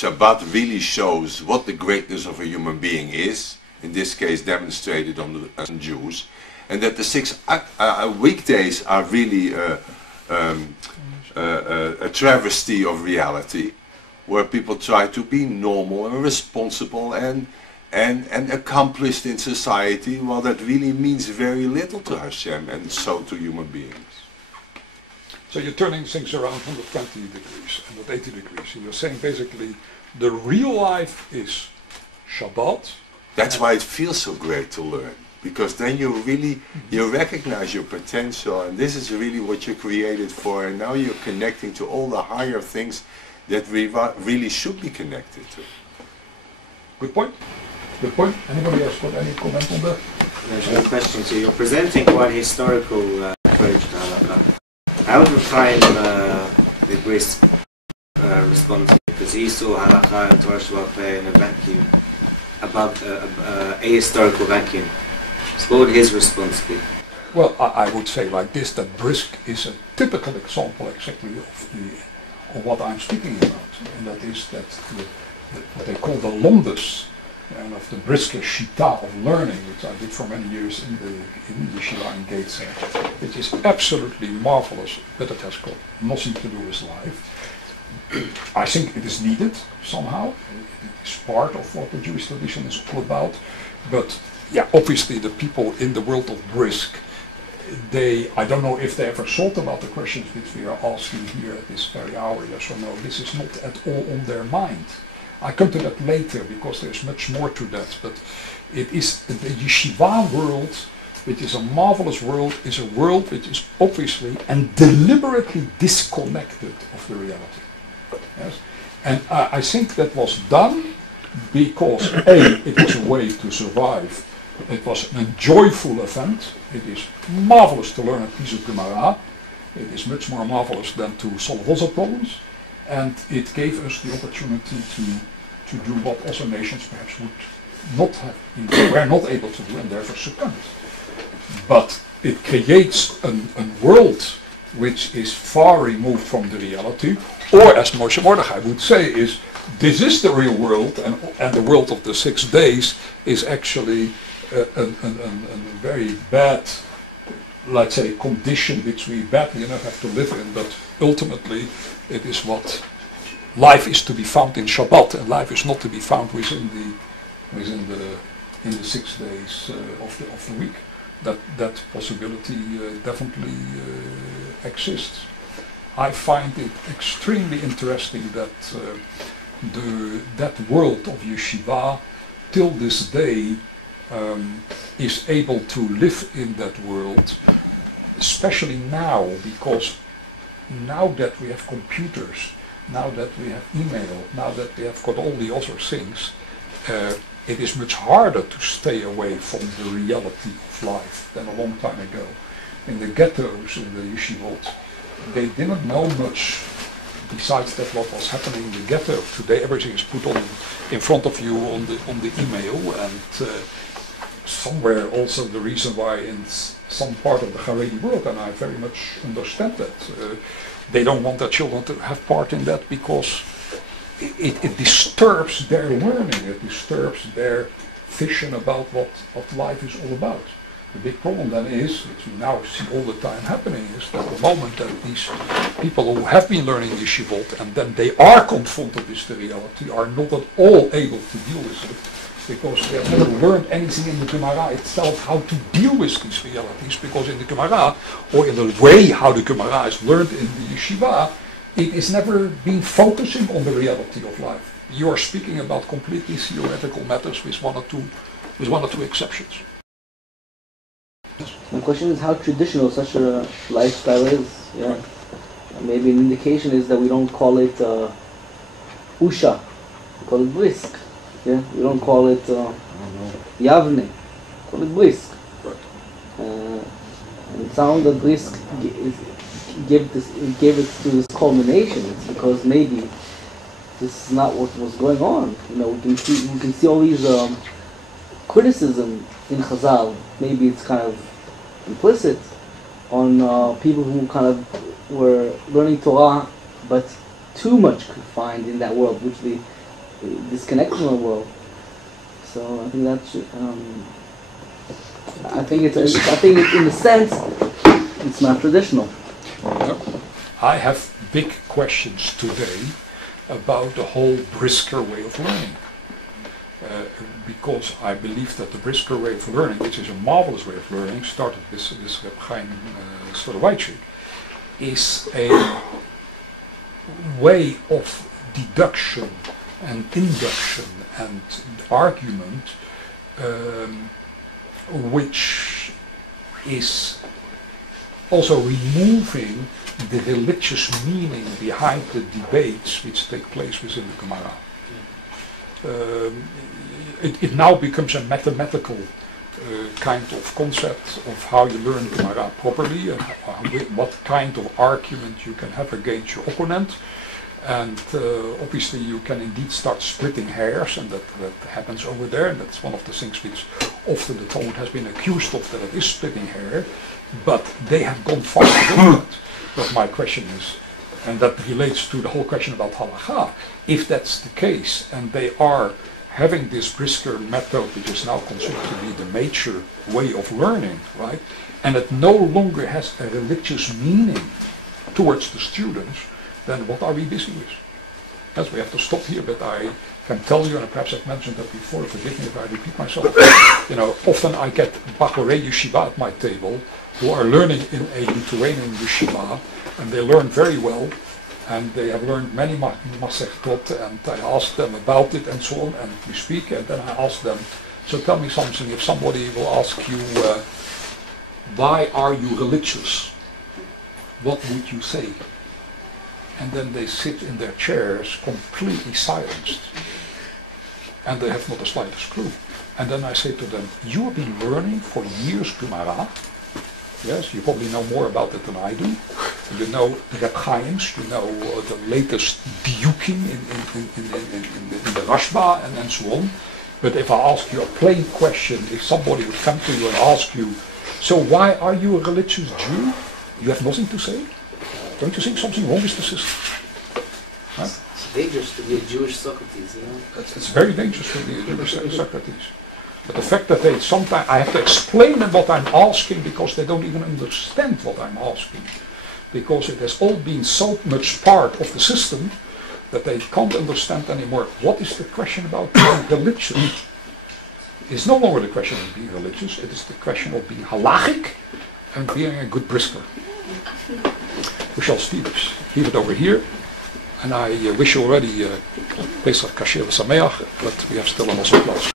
Shabbat really shows what the greatness of a human being is, in this case demonstrated on the Jews, and that the 6 weekdays are really a travesty of reality, where people try to be normal and responsible and accomplished in society, while that really means very little to Hashem and so to human beings. So you're turning things around 120 degrees, 180 degrees, and you're saying basically the real life is Shabbat. That's why it feels so great to learn, because then you recognize your potential, and this is really what you're created for, and now you're connecting to all the higher things that we really should be connected to. Good point. Good point. Anybody else got any comment on that? There's one question. So you're presenting quite historical approach to Halacha. How do you find the brisk response? Because he saw Halacha and Torah Shabbat in a vacuum, above a historical vacuum. So what would his response be? Well, I would say like this, that brisk is a typical example exactly of what I'm speaking about. And that is that what they call the lomdus, and of the brisker shita of learning, which I did for many years in the yeshiva in Gateshead, which is absolutely marvelous, but it has got nothing to do with life. I think it is needed somehow. It is part of what the Jewish tradition is all about. But yeah, obviously the people in the world of brisk, I don't know if they ever thought about the questions which we are asking here at this very hour, yes or no. This is not at all on their mind. I come to that later because there's much more to that, but it is the yeshiva world, which is a marvelous world, is a world which is obviously and deliberately disconnected of the reality. Yes? And I think that was done because A, it was a way to survive. It was a joyful event. It is marvelous to learn a piece of Gemara. It is much more marvelous than to solve other problems. And it gave us the opportunity to do what other nations perhaps would not have, were not able to do, and therefore succumbed. But it creates a world which is far removed from the reality, or as Moshe Mordechai would say, is this is the real world, and the world of the 6 days is actually a very bad, let's say, condition which we badly enough have to live in, but ultimately it is what life is to be found in Shabbat, and life is not to be found within the 6 days of the week. That possibility definitely exists. I find it extremely interesting that that world of yeshiva till this day is able to live in that world, especially now, because now that we have computers, now that we have email, now that we have got all the other things, it is much harder to stay away from the reality of life than a long time ago. In the ghettos, in the yeshivot, they didn't know much besides that what was happening in the ghetto. Today everything is put on in front of you on the email, and somewhere also the reason why in some part of the Haredi world, and I very much understand that, they don't want their children to have part in that because it disturbs their learning, it disturbs their vision about what life is all about. The big problem then is, which we now see all the time happening, is that the moment that these people who have been learning yeshivot and then they are confronted with the reality are not at all able to deal with it, because they have never learned anything in the Gemara itself how to deal with these realities, because in the Gemara, or in the way how the Gemara is learned in the yeshiva, it is never been focusing on the reality of life. You are speaking about completely theoretical matters with one or two exceptions. My question is how traditional such a lifestyle is. Yeah, maybe an indication is that we don't call it usha, we call it brisk. Yeah, we don't call it yavne, we call it brisk. And it sounds that brisk gave it to this culmination. It's because maybe this is not what was going on. You know, we can see all these criticism in Chazal. Maybe it's kind of implicit on people who kind of were learning Torah, but too much confined in that world, which disconnected from the world. So I think that should, I think it's in a sense it's not traditional. I have big questions today about the whole brisker way of learning. Because I believe that the brisker way of learning, which is a marvelous way of learning, started with Reb Chaim Soloveitchik, is a way of deduction and induction and argument which is also removing the religious meaning behind the debates which take place within the Gemara. It now becomes a mathematical kind of concept of how you learn Gemara properly and what kind of argument you can have against your opponent. And obviously you can indeed start splitting hairs, and that happens over there, and that's one of the things which often the Talmud has been accused of, that it is splitting hair, but they have gone far beyond that. But my question is, and that relates to the whole question about Halacha, if that's the case, and they are having this brisker method, which is now considered to be the major way of learning, right, and it no longer has a religious meaning towards the students, then what are we busy with? Yes, we have to stop here, but I can tell you, and perhaps I've mentioned that before, forgive me if I repeat myself, often I get Bachorei Yeshiva at my table who are learning in a Lithuanian yeshiva, and they learn very well, and they have learned many Masechtot, and I ask them about it and so on, and we speak, and then I ask them, so tell me something, if somebody will ask you, why are you religious? What would you say? And then they sit in their chairs completely silenced, and they have not the slightest clue. And then I say to them, you have been learning for years Gemara. Yes, you probably know more about it than I do. You know the Reb Chaims, you know the latest diukim in the Rashba and so on. But if I ask you a plain question, if somebody would come to you and ask you, so why are you a religious Jew? You have nothing to say? Don't you think something wrong with the system? Huh? It's dangerous to be a Jewish Socrates, you know? It's very dangerous to be a Jewish Socrates. But the fact that they sometimes, I have to explain them what I'm asking because they don't even understand what I'm asking. Because it has all been so much part of the system that they can't understand anymore. What is the question about being religious? It's no longer the question of being religious, it is the question of being halachic and being a good brisker. We shall leave it over here, and I wish you already Pesach Kasher V'Sameach, but we have still an awesome class.